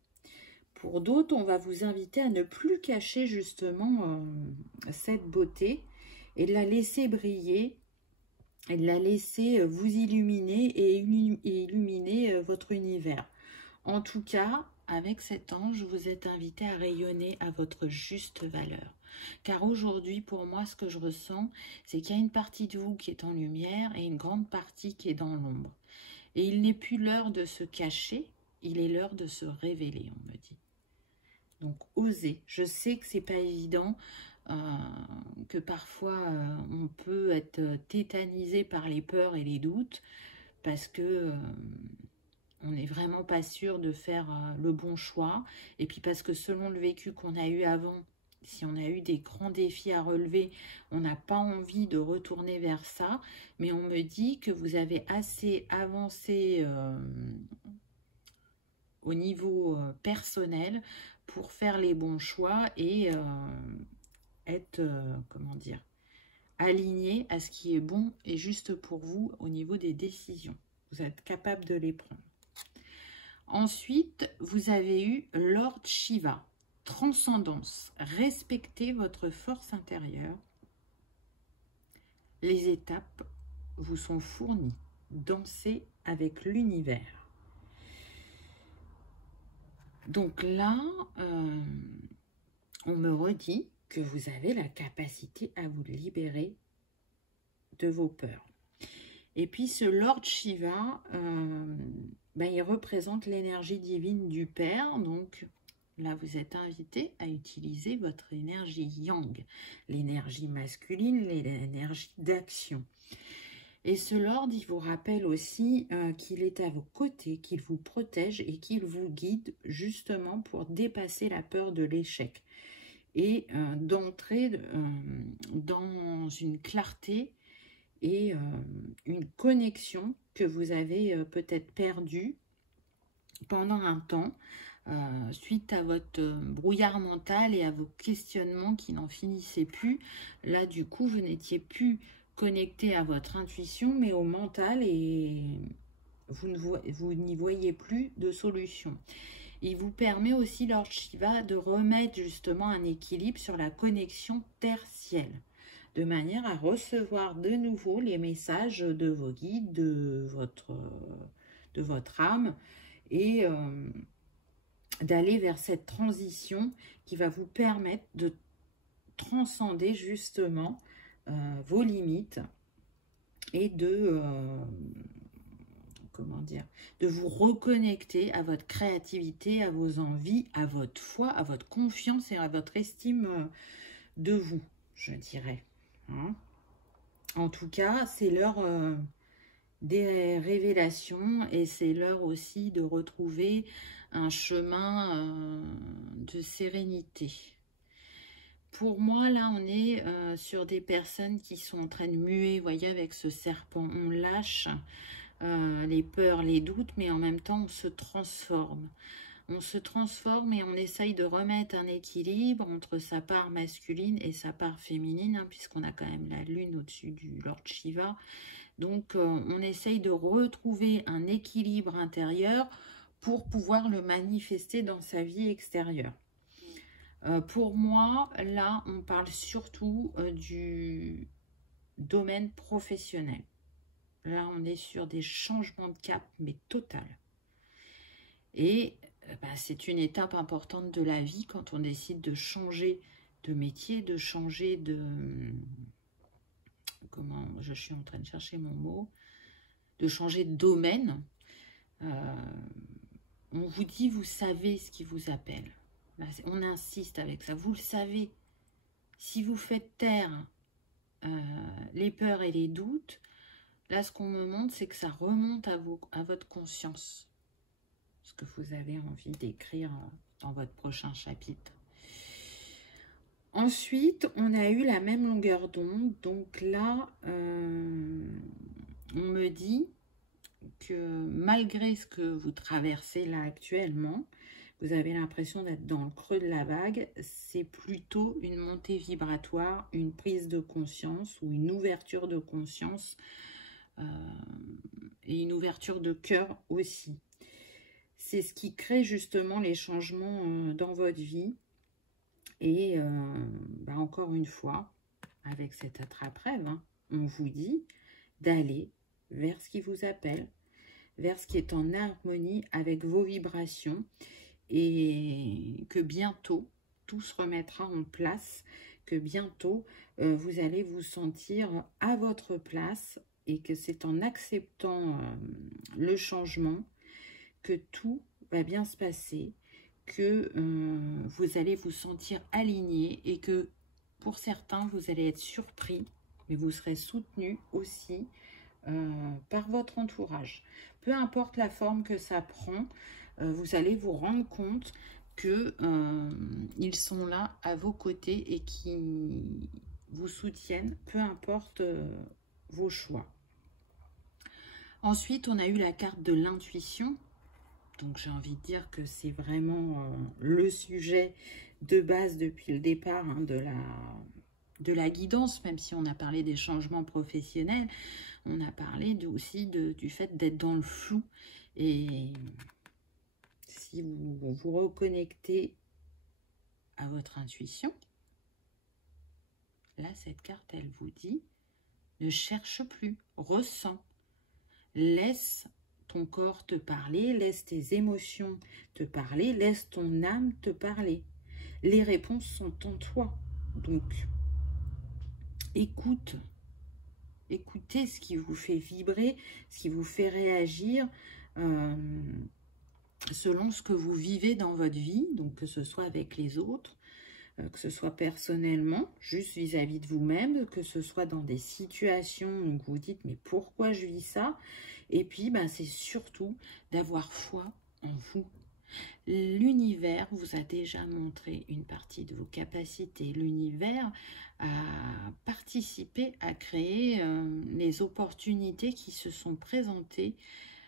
Pour d'autres, on va vous inviter à ne plus cacher justement cette beauté et de la laisser briller et de la laisser vous illuminer et illuminer votre univers. En tout cas, avec cet ange, vous êtes invité à rayonner à votre juste valeur. Car aujourd'hui, pour moi, ce que je ressens, c'est qu'il y a une partie de vous qui est en lumière et une grande partie qui est dans l'ombre. Et il n'est plus l'heure de se cacher, il est l'heure de se révéler, on me dit. Donc, osez. Je sais que c'est pas évident, que parfois on peut être tétanisé par les peurs et les doutes, parce que on n'est vraiment pas sûr de faire le bon choix. Et puis parce que selon le vécu qu'on a eu avant, si on a eu des grands défis à relever, on n'a pas envie de retourner vers ça. Mais on me dit que vous avez assez avancé au niveau personnel pour faire les bons choix et être, comment dire, aligné à ce qui est bon et juste pour vous au niveau des décisions. Vous êtes capable de les prendre. Ensuite, vous avez eu Lord Shiva, transcendance, respectez votre force intérieure. Les étapes vous sont fournies, dansez avec l'univers. Donc là, on me redit que vous avez la capacité à vous libérer de vos peurs. Et puis ce Lord Shiva, il représente l'énergie divine du Père. Donc là, vous êtes invité à utiliser votre énergie yang, l'énergie masculine, l'énergie d'action. Et ce Lord, il vous rappelle aussi qu'il est à vos côtés, qu'il vous protège et qu'il vous guide justement pour dépasser la peur de l'échec et d'entrer dans une clarté et une connexion que vous avez peut-être perdue pendant un temps suite à votre brouillard mental et à vos questionnements qui n'en finissaient plus. Là, du coup, vous n'étiez plus connecté à votre intuition, mais au mental et vous n'y voyez plus de solution. Il vous permet aussi, Lord Shiva, de remettre justement un équilibre sur la connexion terre-ciel, de manière à recevoir de nouveau les messages de vos guides, de votre âme, et d'aller vers cette transition qui va vous permettre de transcender justement vos limites et de de vous reconnecter à votre créativité, à vos envies, à votre foi, à votre confiance et à votre estime de vous, je dirais. Hein. En tout cas, c'est l'heure des révélations et c'est l'heure aussi de retrouver un chemin de sérénité. Pour moi, là, on est sur des personnes qui sont en train de muer, vous voyez, avec ce serpent. On lâche les peurs, les doutes, mais en même temps, on se transforme. On se transforme et on essaye de remettre un équilibre entre sa part masculine et sa part féminine, hein, puisqu'on a quand même la lune au-dessus du Lord Shiva. Donc, on essaye de retrouver un équilibre intérieur pour pouvoir le manifester dans sa vie extérieure. Pour moi, là, on parle surtout du domaine professionnel. Là, on est sur des changements de cap, mais total. Et c'est une étape importante de la vie quand on décide de changer de métier, de changer de... Comment je suis en train de chercher mon mot, de changer de domaine. On vous dit, vous savez ce qui vous appelle. Là, on insiste avec ça, vous le savez. Si vous faites taire les peurs et les doutes, là, ce qu'on me montre, c'est que ça remonte à votre conscience. Ce que vous avez envie d'écrire dans votre prochain chapitre. Ensuite, on a eu la même longueur d'onde. Donc là, on me dit que malgré ce que vous traversez là actuellement, vous avez l'impression d'être dans le creux de la vague, c'est plutôt une montée vibratoire, une prise de conscience ou une ouverture de conscience et une ouverture de cœur aussi. C'est ce qui crée justement les changements dans votre vie. Et encore une fois, avec cette attrape-rêve, hein, on vous dit d'aller vers ce qui vous appelle, vers ce qui est en harmonie avec vos vibrations et que bientôt, tout se remettra en place, que bientôt, vous allez vous sentir à votre place et que c'est en acceptant le changement que tout va bien se passer, que vous allez vous sentir aligné et que pour certains, vous allez être surpris, mais vous serez soutenu aussi par votre entourage. Peu importe la forme que ça prend, vous allez vous rendre compte que ils sont là à vos côtés et qui vous soutiennent, peu importe vos choix. Ensuite, on a eu la carte de l'intuition. Donc, j'ai envie de dire que c'est vraiment le sujet de base depuis le départ hein, de la guidance, même si on a parlé des changements professionnels, on a parlé aussi du fait d'être dans le flou. Et si vous vous reconnectez à votre intuition, là, cette carte, elle vous dit, ne cherche plus, ressens, laisse ton corps te parler, laisse tes émotions te parler, laisse ton âme te parler. Les réponses sont en toi. Donc, écoutez ce qui vous fait vibrer, ce qui vous fait réagir selon ce que vous vivez dans votre vie, donc que ce soit avec les autres, que ce soit personnellement, juste vis-à-vis de vous-même, que ce soit dans des situations où vous dites « mais pourquoi je vis ça ?» Et puis, c'est surtout d'avoir foi en vous. L'univers vous a déjà montré une partie de vos capacités. L'univers a participé à créer les opportunités qui se sont présentées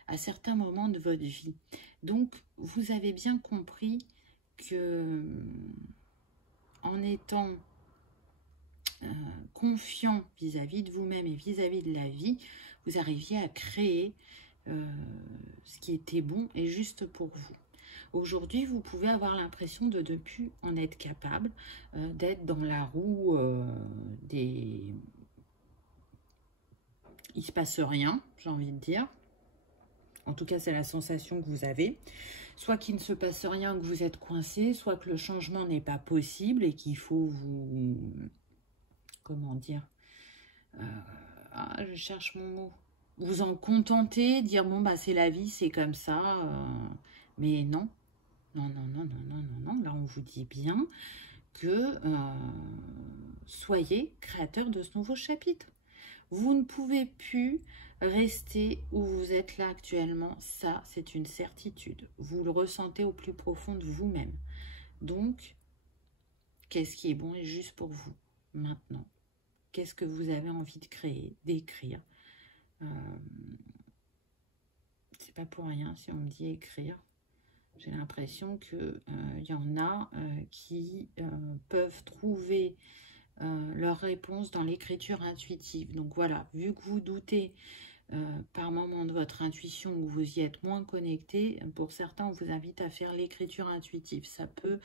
à certains moments de votre vie. Donc, vous avez bien compris que en étant confiant vis-à-vis de vous-même et vis-à-vis de la vie, vous arriviez à créer ce qui était bon et juste pour vous. Aujourd'hui, vous pouvez avoir l'impression de ne plus en être capable, d'être dans la roue des... Il ne se passe rien, j'ai envie de dire. En tout cas, c'est la sensation que vous avez. Soit qu'il ne se passe rien, que vous êtes coincé, soit que le changement n'est pas possible et qu'il faut vous... Comment dire je cherche mon mot. Vous en contenter, dire bon, c'est la vie, c'est comme ça. Mais non. Non. Là, on vous dit bien que soyez créateur de ce nouveau chapitre. Vous ne pouvez plus rester où vous êtes là actuellement. Ça, c'est une certitude. Vous le ressentez au plus profond de vous-même. Donc, qu'est-ce qui est bon et juste pour vous maintenant? Qu'est-ce que vous avez envie de créer, d'écrire? C'est pas pour rien si on me dit écrire. J'ai l'impression qu'il y en a qui peuvent trouver leur réponse dans l'écriture intuitive. Donc voilà, vu que vous doutez par moment de votre intuition ou vous y êtes moins connecté, pour certains, on vous invite à faire l'écriture intuitive. Ça peut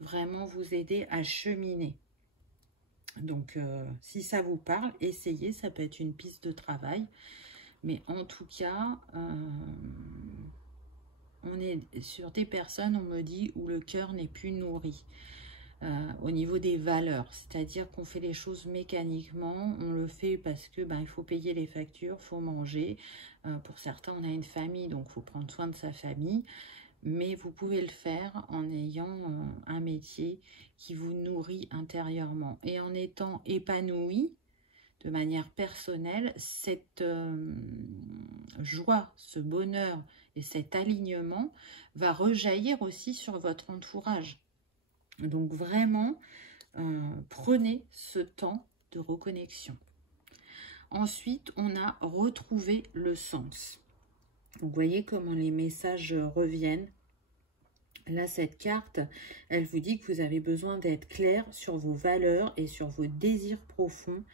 vraiment vous aider à cheminer. Donc, si ça vous parle, essayez, ça peut être une piste de travail. Mais en tout cas, on est sur des personnes, on me dit, où le cœur n'est plus nourri. Au niveau des valeurs, c'est-à-dire qu'on fait les choses mécaniquement, on le fait parce que il faut payer les factures, il faut manger. Pour certains, on a une famille, donc il faut prendre soin de sa famille. Mais vous pouvez le faire en ayant un métier qui vous nourrit intérieurement. Et en étant épanoui de manière personnelle, cette joie, ce bonheur et cet alignement va rejaillir aussi sur votre entourage. Donc vraiment, prenez ce temps de reconnexion. Ensuite, on a retrouvé le sens. Vous voyez comment les messages reviennent. Là, cette carte, elle vous dit que vous avez besoin d'être clair sur vos valeurs et sur vos désirs profonds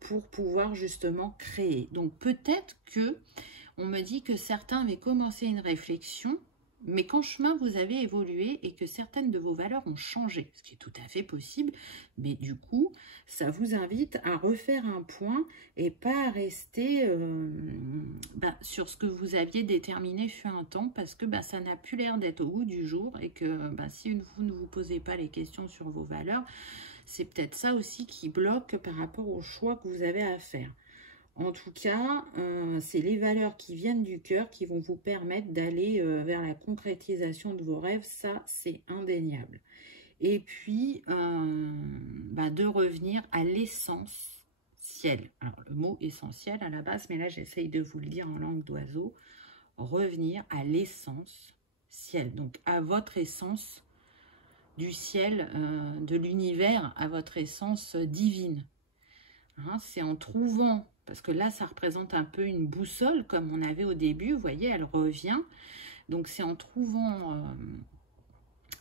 pour pouvoir justement créer. Donc, peut-être que on me dit que certains avaient commencé une réflexion, mais qu'en chemin, vous avez évolué et que certaines de vos valeurs ont changé, ce qui est tout à fait possible. Mais du coup, ça vous invite à refaire un point et pas à rester sur ce que vous aviez déterminé fut un temps, parce que ça n'a plus l'air d'être au goût du jour et que si vous ne vous posez pas les questions sur vos valeurs, c'est peut-être ça aussi qui bloque par rapport aux choix que vous avez à faire. En tout cas, c'est les valeurs qui viennent du cœur qui vont vous permettre d'aller vers la concrétisation de vos rêves. Ça, c'est indéniable. Et puis, de revenir à l'essentiel. Alors, le mot essentiel à la base, mais là, j'essaye de vous le dire en langue d'oiseau. Revenir à l'essence ciel. Donc, à votre essence du ciel, de l'univers, à votre essence divine. Hein, c'est en trouvant... Parce que là, ça représente un peu une boussole, comme on avait au début. Vous voyez, elle revient. Donc, c'est en trouvant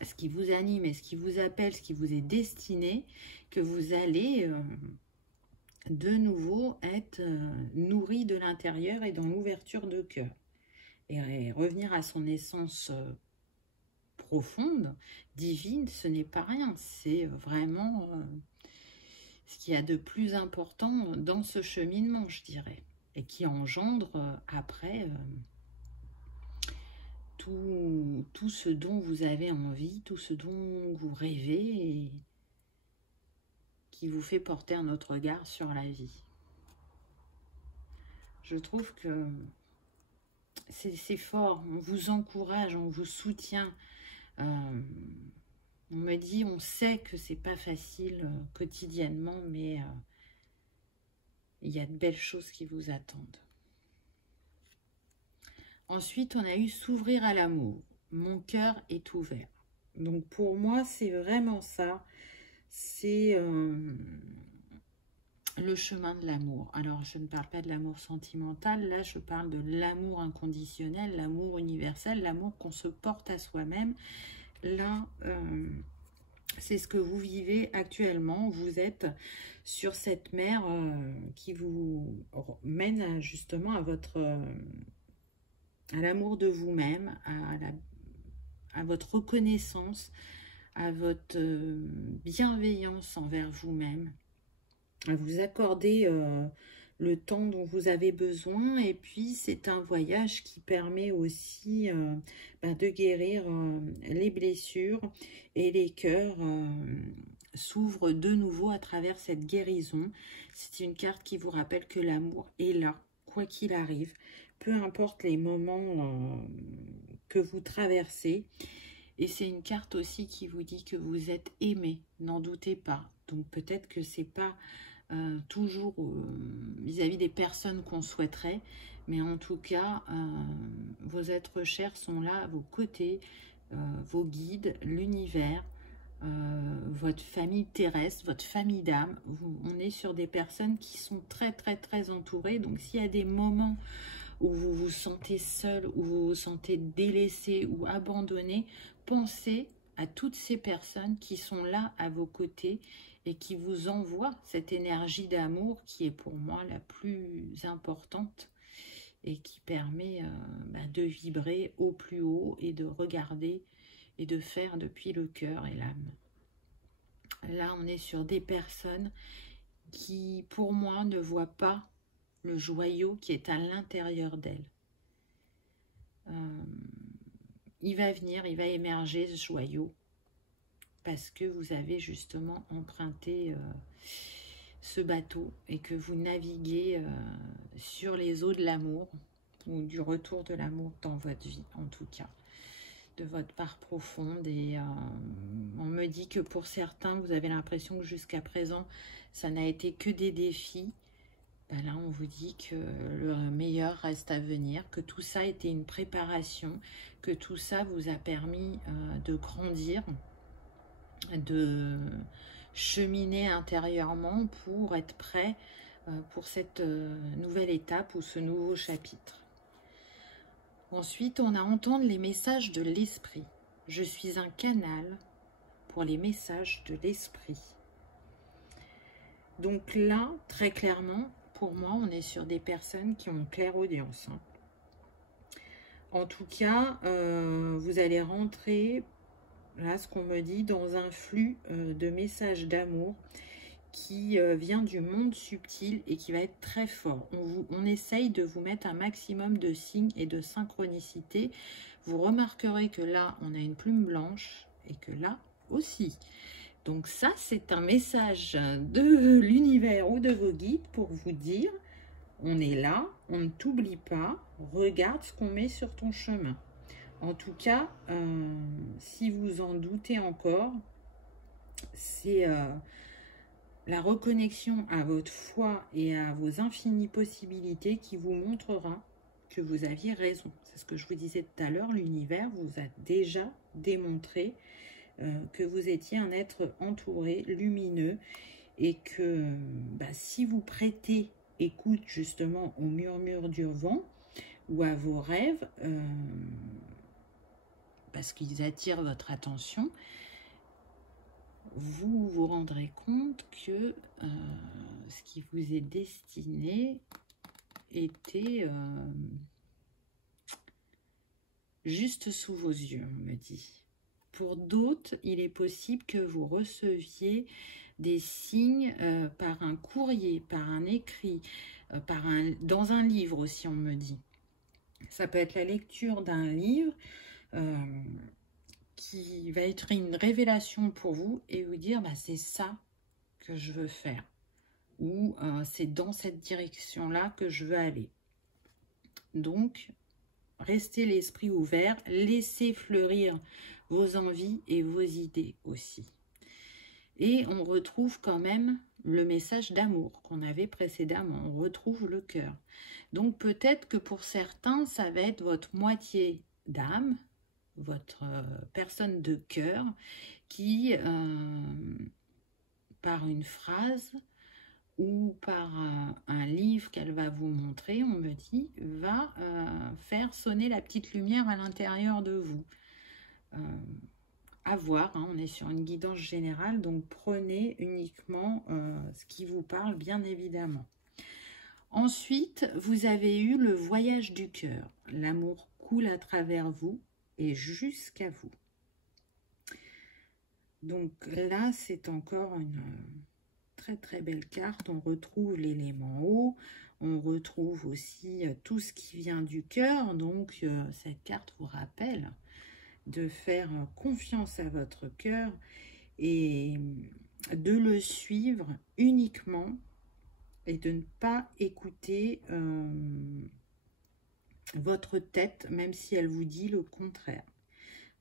ce qui vous anime et ce qui vous appelle, ce qui vous est destiné, que vous allez de nouveau être nourri de l'intérieur et dans l'ouverture de cœur. Et revenir à son essence profonde, divine, ce n'est pas rien. C'est vraiment... ce qu'il y a de plus important dans ce cheminement, je dirais, et qui engendre après tout ce dont vous avez envie, tout ce dont vous rêvez et qui vous fait porter un autre regard sur la vie. Je trouve que c'est fort, on vous encourage, on vous soutient. On me dit, on sait que c'est pas facile quotidiennement, mais il y a de belles choses qui vous attendent. Ensuite, on a eu s'ouvrir à l'amour. Mon cœur est ouvert. Donc pour moi, c'est vraiment ça. C'est le chemin de l'amour. Alors, je ne parle pas de l'amour sentimental. Là, je parle de l'amour inconditionnel, l'amour universel, l'amour qu'on se porte à soi-même. Là, c'est ce que vous vivez actuellement. Vous êtes sur cette mer qui vous mène justement à l'amour de vous-même, à votre reconnaissance, à votre bienveillance envers vous-même, à vous accorder le temps dont vous avez besoin. Et puis, c'est un voyage qui permet aussi de guérir les blessures, et les cœurs s'ouvrent de nouveau à travers cette guérison. C'est une carte qui vous rappelle que l'amour est là, quoi qu'il arrive, peu importe les moments que vous traversez. Et c'est une carte aussi qui vous dit que vous êtes aimé, n'en doutez pas. Donc peut-être que c'est pas toujours vis-à-vis des personnes qu'on souhaiterait, mais en tout cas, vos êtres chers sont là à vos côtés, vos guides, l'univers, votre famille terrestre, votre famille d'âme. On est sur des personnes qui sont très très très entourées. Donc s'il y a des moments où vous vous sentez seul, où vous vous sentez délaissé ou abandonné, pensez à toutes ces personnes qui sont là à vos côtés et qui vous envoient cette énergie d'amour qui est pour moi la plus importante et qui permet de vibrer au plus haut et de regarder et de faire depuis le cœur et l'âme. Là, on est sur des personnes qui, pour moi, ne voient pas le joyau qui est à l'intérieur d'elles. Il va venir, il va émerger ce joyau parce que vous avez justement emprunté ce bateau et que vous naviguez sur les eaux de l'amour ou du retour de l'amour dans votre vie, en tout cas, de votre part profonde. Et on me dit que pour certains, vous avez l'impression que jusqu'à présent, ça n'a été que des défis. Là, on vous dit que le meilleur reste à venir, que tout ça a été une préparation, que tout ça vous a permis de grandir, de cheminer intérieurement pour être prêt pour cette nouvelle étape ou ce nouveau chapitre. Ensuite, on a entendu les messages de l'esprit. Je suis un canal pour les messages de l'esprit. Donc là, très clairement, pour moi, on est sur des personnes qui ont une clairaudience. En tout cas, vous allez rentrer, là, ce qu'on me dit, dans un flux de messages d'amour qui vient du monde subtil et qui va être très fort. On essaye de vous mettre un maximum de signes et de synchronicité. Vous remarquerez que là, on a une plume blanche et que là aussi. Donc ça, c'est un message de l'univers ou de vos guides pour vous dire, on est là, on ne t'oublie pas, regarde ce qu'on met sur ton chemin. En tout cas, si vous en doutez encore, c'est la reconnexion à votre foi et à vos infinies possibilités qui vous montrera que vous aviez raison. C'est ce que je vous disais tout à l'heure, l'univers vous a déjà démontré que vous étiez un être entouré, lumineux, et que si vous prêtez écoute justement au murmure du vent ou à vos rêves, parce qu'ils attirent votre attention, vous vous rendrez compte que ce qui vous est destiné était juste sous vos yeux, on me dit. Pour d'autres, il est possible que vous receviez des signes par un courrier, par un écrit, dans un livre aussi, on me dit. Ça peut être la lecture d'un livre qui va être une révélation pour vous et vous dire c'est ça que je veux faire, ou c'est dans cette direction-là que je veux aller. Donc, restez l'esprit ouvert, laissez fleurir vos envies et vos idées aussi. Et on retrouve quand même le message d'amour qu'on avait précédemment, on retrouve le cœur. Donc peut-être que pour certains, ça va être votre moitié d'âme, votre personne de cœur, qui, par une phrase ou par un livre qu'elle va vous montrer, on me dit, va faire sonner la petite lumière à l'intérieur de vous. À voir, on est sur une guidance générale, donc prenez uniquement ce qui vous parle, bien évidemment. Ensuite, vous avez eu le voyage du cœur. L'amour coule à travers vous et jusqu'à vous. Donc là, c'est encore une très très belle carte. On retrouve l'élément eau, on retrouve aussi tout ce qui vient du cœur. Donc cette carte vous rappelle de faire confiance à votre cœur et de le suivre uniquement et de ne pas écouter votre tête, même si elle vous dit le contraire.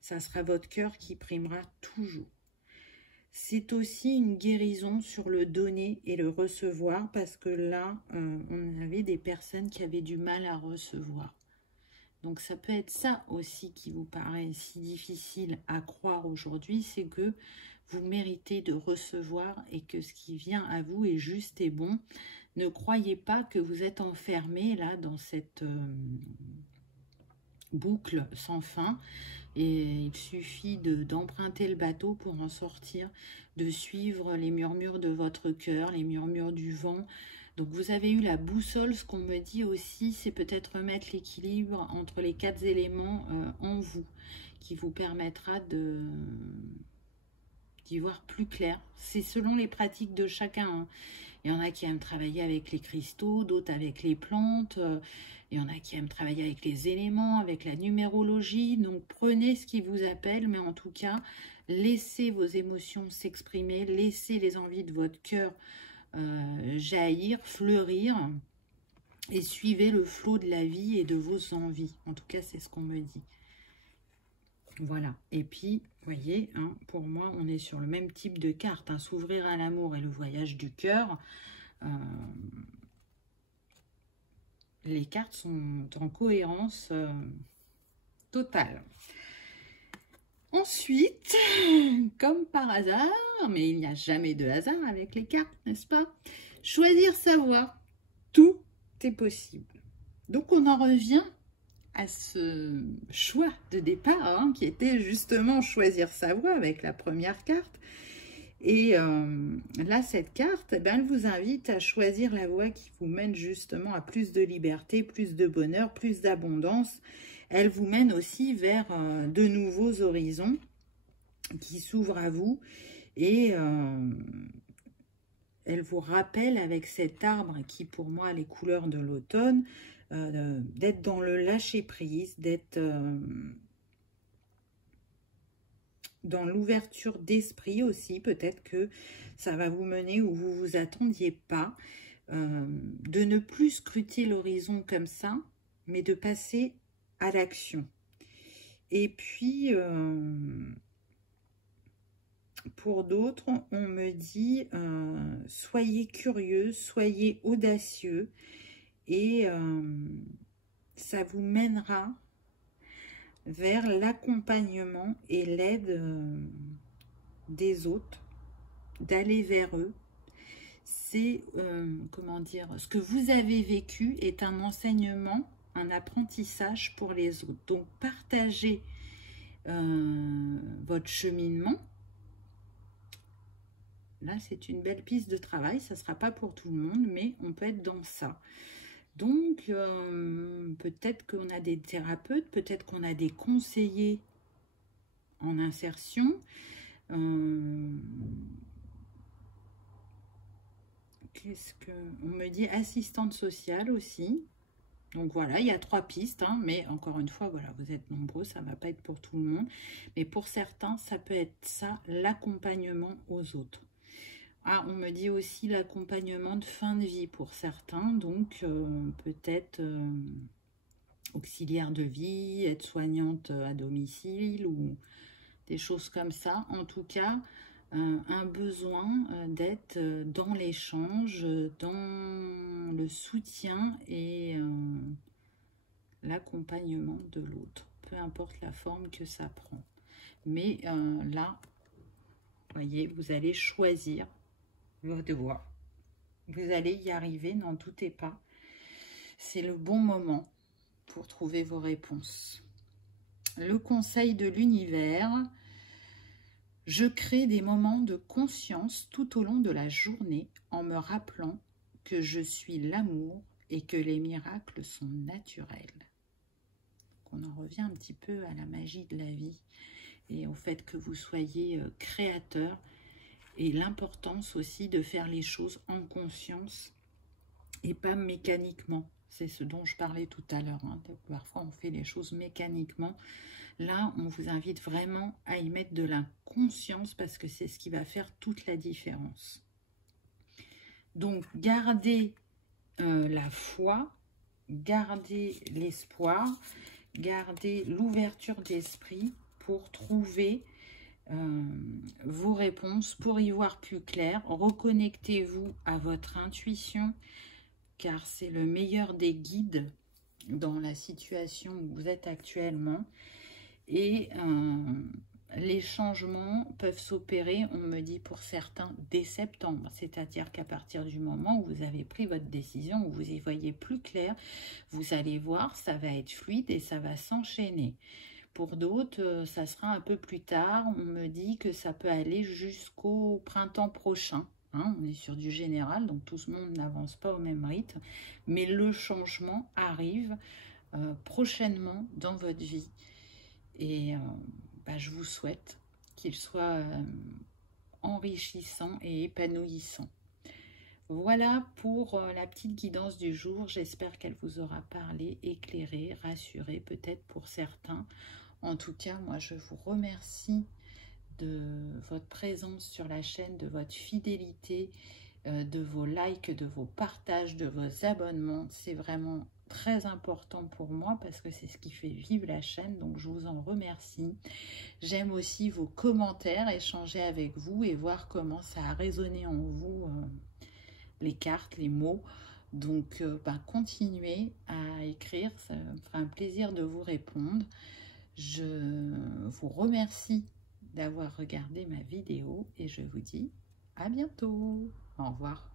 Ça sera votre cœur qui primera toujours. C'est aussi une guérison sur le donner et le recevoir, parce que là, on avait des personnes qui avaient du mal à recevoir. Donc ça peut être ça aussi qui vous paraît si difficile à croire aujourd'hui, c'est que vous méritez de recevoir et que ce qui vient à vous est juste et bon. Ne croyez pas que vous êtes enfermé là dans cette boucle sans fin. Et il suffit d'emprunter le bateau pour en sortir, de suivre les murmures de votre cœur, les murmures du vent. Donc vous avez eu la boussole, ce qu'on me dit aussi, c'est peut-être remettre l'équilibre entre les 4 éléments en vous, qui vous permettra d'y voir plus clair. C'est selon les pratiques de chacun. Il y en a qui aiment travailler avec les cristaux, d'autres avec les plantes. Il y en a qui aiment travailler avec les éléments, avec la numérologie. Donc prenez ce qui vous appelle, mais en tout cas, laissez vos émotions s'exprimer, laissez les envies de votre cœur jaillir, fleurir, et suivez le flot de la vie et de vos envies. En tout cas, c'est ce qu'on me dit. Voilà. Et puis, vous voyez, pour moi, on est sur le même type de carte. S'ouvrir à l'amour et le voyage du cœur. Les cartes sont en cohérence totale. Ensuite, comme par hasard, mais il n'y a jamais de hasard avec les cartes, n'est-ce pas? Choisir sa voie, tout est possible. Donc on en revient à ce choix de départ, hein, qui était justement choisir sa voie avec la première carte. Et là, cette carte, eh ben, elle vous invite à choisir la voie qui vous mène justement à plus de liberté, plus de bonheur, plus d'abondance. Elle vous mène aussi vers de nouveaux horizons qui s'ouvrent à vous. Et elle vous rappelle avec cet arbre qui, pour moi, a les couleurs de l'automne, d'être dans le lâcher-prise, d'être dans l'ouverture d'esprit aussi. Peut-être que ça va vous mener où vous ne vous attendiez pas, de ne plus scruter l'horizon comme ça, mais de passer à l'action. Et puis, pour d'autres, on me dit, soyez curieux, soyez audacieux, et ça vous mènera vers l'accompagnement et l'aide des autres, d'aller vers eux. C'est, comment dire, ce que vous avez vécu est un enseignement, un apprentissage pour les autres. Donc, partagez votre cheminement. Là, c'est une belle piste de travail. Ça ne sera pas pour tout le monde, mais on peut être dans ça. Donc, peut-être qu'on a des thérapeutes, peut-être qu'on a des conseillers en insertion. Qu'est-ce que... On me dit assistante sociale aussi. Donc voilà, il y a 3 pistes, hein, mais encore une fois, voilà, vous êtes nombreux, ça ne va pas être pour tout le monde. Mais pour certains, ça peut être ça, l'accompagnement aux autres. Ah, on me dit aussi l'accompagnement de fin de vie pour certains, donc peut-être auxiliaire de vie, aide-soignante à domicile ou des choses comme ça. En tout cas, un besoin d'être dans l'échange, dans le soutien et l'accompagnement de l'autre, peu importe la forme que ça prend. Mais là, voyez, vous allez choisir votre voie. Vous allez y arriver, n'en doutez pas. C'est le bon moment pour trouver vos réponses. Le conseil de l'univers: je crée des moments de conscience tout au long de la journée en me rappelant que je suis l'amour et que les miracles sont naturels. On en revient un petit peu à la magie de la vie et au fait que vous soyez créateur, et l'importance aussi de faire les choses en conscience et pas mécaniquement. C'est ce dont je parlais tout à l'heure, hein. Parfois on fait les choses mécaniquement. Là, on vous invite vraiment à y mettre de la conscience parce que c'est ce qui va faire toute la différence. Donc, gardez la foi, gardez l'espoir, gardez l'ouverture d'esprit pour trouver vos réponses, pour y voir plus clair. Reconnectez-vous à votre intuition, car c'est le meilleur des guides dans la situation où vous êtes actuellement. Et les changements peuvent s'opérer, on me dit pour certains, dès septembre. C'est-à-dire qu'à partir du moment où vous avez pris votre décision, où vous y voyez plus clair, vous allez voir, ça va être fluide et ça va s'enchaîner. Pour d'autres, ça sera un peu plus tard. On me dit que ça peut aller jusqu'au printemps prochain. Hein, on est sur du général, donc tout le monde n'avance pas au même rythme. Mais le changement arrive prochainement dans votre vie. Et je vous souhaite qu'il soit enrichissant et épanouissant. Voilà pour la petite guidance du jour. J'espère qu'elle vous aura parlé, éclairé, rassuré peut-être pour certains. En tout cas, moi, je vous remercie de votre présence sur la chaîne, de votre fidélité, de vos likes, de vos partages, de vos abonnements. C'est vraiment très important pour moi parce que c'est ce qui fait vivre la chaîne, donc je vous en remercie. J'aime aussi vos commentaires, échanger avec vous et voir comment ça a résonné en vous, les cartes, les mots. Donc, continuez à écrire, ça me fera un plaisir de vous répondre. Je vous remercie d'avoir regardé ma vidéo et je vous dis à bientôt. Au revoir.